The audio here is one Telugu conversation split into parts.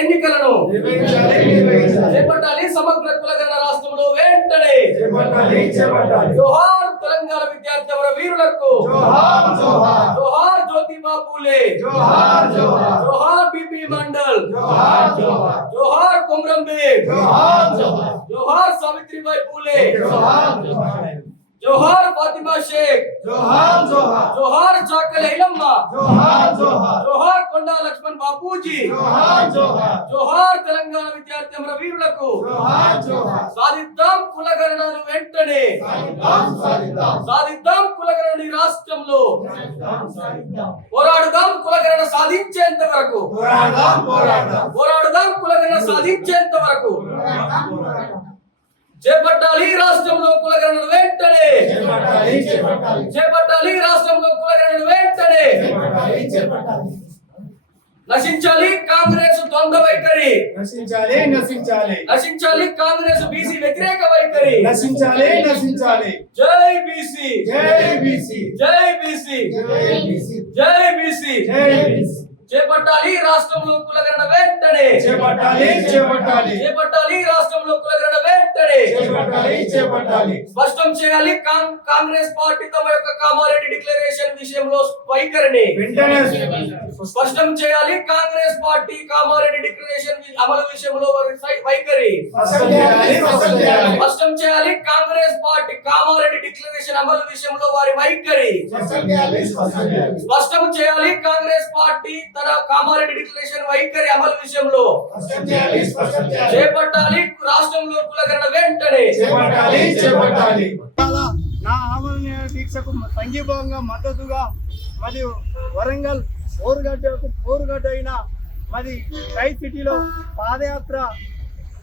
ఎన్నికలను చేపట్టాలి. సమగ్ర కులగణన రాష్ట్రంలో వెంటనే జోహార్ తెలంగాణ విద్యార్థి అమర వీరులకు, జోహార్ జ్యోతిబా పూలే, జోహార్ బిపి మండల్, జోహార్ కొమరం భీమ్, జోహార్ సావిత్రిబాయి పూలే, జోహార్ ఫాతిమా షేక్, జోహార్ చాకలి ఐలమ్మ, జోహార్ కొండా లక్ష్మణ్ బాపూజీ, జోహార్ తెలంగాణ విద్యార్థి అమర వీరులకు. సాధిద్దాం కులగణనను వెంటనే, సాధిద్దాం కులగణన రాష్ట్రంలో, పోరాడుదాం కులగణన సాధించేంత వరకు, పోరాడుదాం కులగణన సాధించేంత వరకు. చేపట్టాలి రాష్ట్రంలో కులగణన వెంటనే, చేపట్టాలి రాష్ట్రంలో కులగణన వెంటనే. నశించాలి కాంగ్రెస్ ద్వంద్వ వైఖరి, నశించాలి నశించాలి నశించాలి కాంగ్రెస్ బీసీ వ్యతిరేక వైఖరి, నశించాలి నశించాలి. జై బీసీ, జై బీసీ, జై బీసీ, జై బీసీ, జై బీసీ. జై బీసీ. చేపట్టాలి రాష్ట్రంలో కులగణన వెంటనే, చేపట్టాలి చేపట్టాలి, చేపట్టాలి రాష్ట్రంలో కులగణన వెంటనే. చేపట్టాలి చేపట్టాలి. స్పష్టం చేయాలి కాంగ్రెస్ పార్టీ తమ యొక్క కామారెడ్డి డిక్లరేషన్ విషయంలో వైఖరిని వెంటనే స్పష్టం చేయాలి. కాంగ్రెస్ పార్టీ కామారెడ్డి డిక్లరేషన్ అమలు విషయంలో వైఖరి స్పష్టం చేయాలి. కాంగ్రెస్ పార్టీ కామారెడ్డి డిక్లరేషన్ అమలు విషయంలో వారి వైఖరి స్పష్టం చేయాలి. కాంగ్రెస్ పార్టీ తన కామారెడ్డి డిక్లరేషన్ వైఖరి అమలు విషయంలో చేపట్టాలి. రాష్ట్రంలో కులగణన వెంటనే చేపట్టాలి చేపట్టాలి. నా ఆమరణ దీక్షకు సంఘీభావంగా మద్దతుగా మరియు వరంగల్ పోరుగడ్డ అయిన మరి ట్రై సిటీలో పాదయాత్ర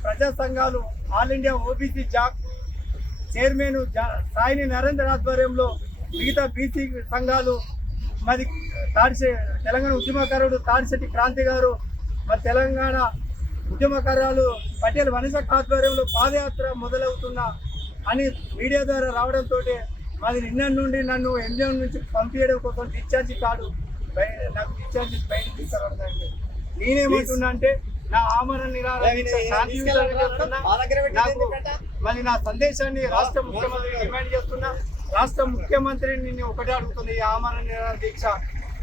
ప్రజా సంఘాలు all India OBC Jack chairman సాయిని నరేందర్ ఆధ్వర్యంలో మిగతా బీసీ సంఘాలు మరి తెలంగాణ ఉద్యమకారుడు తాడిశెట్టి క్రాంతి గారు, మరి తెలంగాణ ఉద్యమకారులు పటేల్ వనిసక్ ఆధ్వర్యంలో పాదయాత్ర మొదలవుతున్న అని మీడియా ద్వారా రావడంతో మరి నిన్న నుండి నన్ను ఎంజిఎం నుంచి పంపించడం కోసం డిశ్చార్జ్ కార్డు నాకు డిశ్చార్జ్ బయట తీసుకురావడానికి నేనేమంటున్నా అంటే నా ఆమరణ నాకు మరి నా సందేశాన్ని రాష్ట్ర ముఖ్యమంత్రి డిమాండ్ చేస్తున్నా. రాష్ట్ర ముఖ్యమంత్రిని నేను ఒకటే అడుగుతున్నా, ఈ ఆమరణ నిరాహార దీక్ష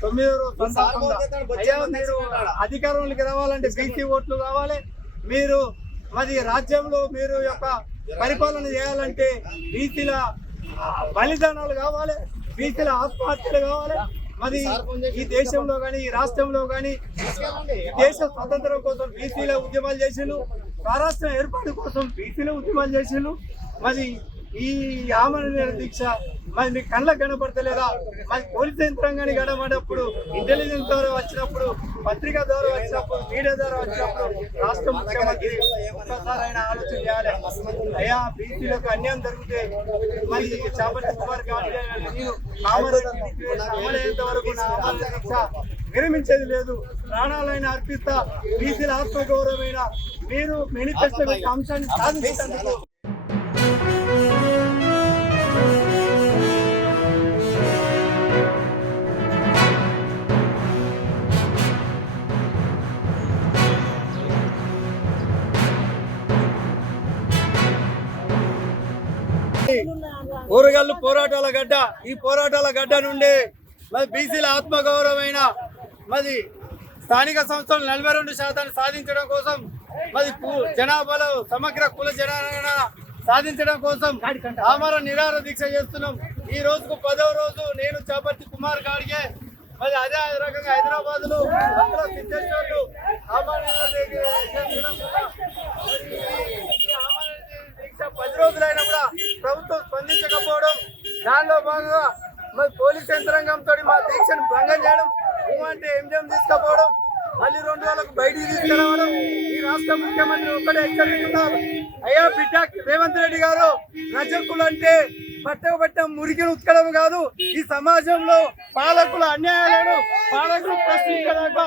9వ రోజు సందర్భంగా అయ్యా మీరు అధికారంలోకి రావాలంటే బీసీ ఓట్లు కావాలి, మీరు మరి రాజ్యంలో మీరు యొక్క పరిపాలన చేయాలంటే బీసీల బలిదానాలు కావాలి, బీసీల ఆత్మహత్యలు కావాలి. మరి ఈ దేశంలో కానీ ఈ రాష్ట్రంలో కానీ దేశ స్వాతంత్రం కోసం బీసీల ఉద్యమాలు చేసిండు, స్వరాష్ట్ర ఏర్పాటు కోసం బీసీల ఉద్యమాలు చేసిండు. మరి ఈ ఆమరణ దీక్ష మరి మీ కళ్ళకు కనపడతలేదా? మరి పోలీస్ యంత్రాంగాన్ని కనబడినప్పుడు, ఇంటెలిజెన్స్ ద్వారా వచ్చినప్పుడు, పత్రిక ద్వారా వచ్చినప్పుడు, మీడియా ద్వారా వచ్చినప్పుడు రాష్ట్ర ముఖ్యమంత్రి ఒక్కసారి ఆయన ఆలోచన చేయాలి. అయ్యా బీసీలకు అన్యాయం జరిగితే మరి చాపల్లి కుమార్ గాంధీ నేను అమలయ్యేంత వరకు నా ఆమరణ దీక్ష విరమించేది లేదు, ప్రాణాలైనా అర్పిస్తా. బీసీల ఆత్మగౌరవమైన మీరు మేనిఫెస్టో అంశాన్ని సాధించేందుకు ఊరగల్లు పోరాటాల గడ్డ, ఈ పోరాటాల గడ్డ నుండి మరి బీసీల ఆత్మగౌరవమైన మరి స్థానిక సంస్థలు 42% సాధించడం కోసం, మరి జనాభాలో సమగ్ర కుల జనగణన సాధించడం కోసం ఆమరణ నిరాహార దీక్ష చేస్తున్నాం. ఈ రోజుకు 10వ రోజు. నేను చాపర్తి కుమార్ గాడిగే మరి అదే రకంగా హైదరాబాద్ లో సిద్ధేశ్వర్లు ఆమరణ దీక్ష 10 రోజులైనా కూడా ప్రభుత్వం స్పందించకపోవడం, దానిలో భాగంగా మరి పోలీస్ యంత్రాంగంతో మా దీక్షను భంగం చేయడం, అంటే ఎంజిఎం తీసుకుపోవడం, మళ్ళీ 2 రోజులకు బయటికి తీసుకురావడం. ఈ రాష్ట్ర ముఖ్యమంత్రి ఒక్కడే హెచ్చరిస్తున్నారు, అయ్యా బిడ్డ రేవంత్ రెడ్డి గారు, రజకులు అంటే పట్టబట్ట మురికిని ఉత్కడం కాదు, ఈ సమాజంలో పాలకుల అన్యాయాలను పాలకులు ప్రశ్నించడానికి